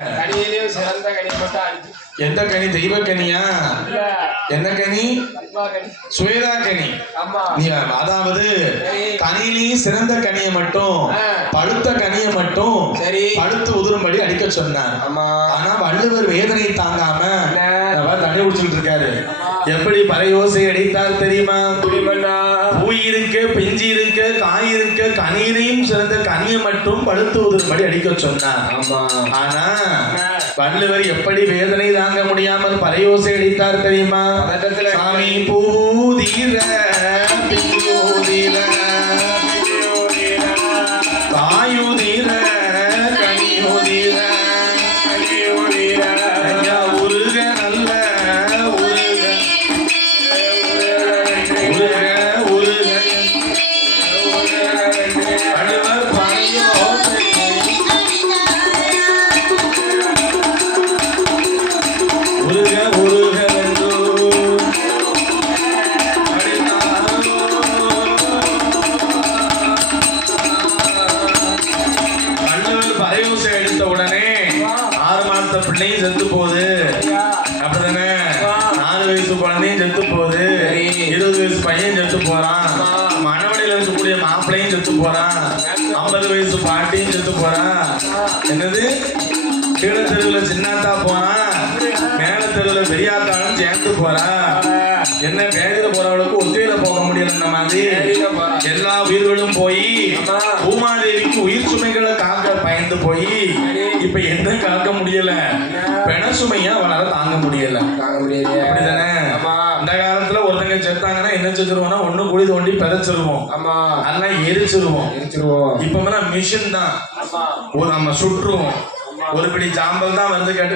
கனியிலேயும் சிறந்த கனி மட்டும் அடிச்சு. எந்த கனி? தெய்வ கனியா? என்ன கனி? சுவேதா கனி. அதாவது கனியிலையும் சிறந்த கனியை மட்டும், பழுத்த கனியை மட்டும் பழுத்து உதிரும்படி அடிக்க சொன்னார். ஆனா வள்ளுவர் வேதனை தாங்காம தண்ணி குடிச்சுட்டு இருக்காரு. எப்படி பறையோசை அடித்தார் தெரியுமா? பூ இருக்க, பிஞ்சு இருக்க, காய் இருக்க, கனியிலையும் சிறந்த கனியை மட்டும் பழுத்து உதிரும்படி அடிக்க சொன்னார். ஆனா வள்ளுவர் எப்படி வேதனை தாங்க முடியாமல் பறையோசை அடித்தார் தெரியுமா? சாமி பூதீர பிஞ்சூதீர காயுதீர கனியுதீர உருக நல்ல உருக உருக உருக வள்ளுவர் பறையோசை உருக உருக பறையோசை அடித்த உடனே 6 மாச பிள்ளையும் செத்து போகுது. அப்படிதானே? 4 வயசு குழந்தையும் செத்து போகுது. 20 வயசு பையன் செத்து போறான். மணவடையில இருக்கக்கூடிய மாப்பிள்ளையும் செத்து போறான். 50 வயசு பாட்டியும் செத்து போறான். என்னது? கீழ தெருவுல சின்னாத்தா போறான், மேல தெருவுல பெரியாத்தாலும் சேர்ந்து போறான். என்ன வேலையில போறவளுக்கு ஒத்தையில போக முடியல. இந்த மாதிரி எல்லா உயிர்களும் போய் பூமாதேவிக்கு உயிர் சுமைகளை காக்க பயந்து போய் இப்ப எந்த காக்க முடியல, பெண சுமையா அவனால தாங்க முடியல. அப்படிதானே? இந்த காலத்துல ஒருத்தங்க செத்தாங்கன்னா என்ன செத்துருவோம்னா, ஒண்ணு குழி தோண்டி பெதைச்சிருவோம், அதெல்லாம் எரிச்சிருவோம். இப்ப மிஷின் தான், நம்ம சுற்றுவோம். ஒரு பிடி சாம்பல் தான் வந்து கேட்டு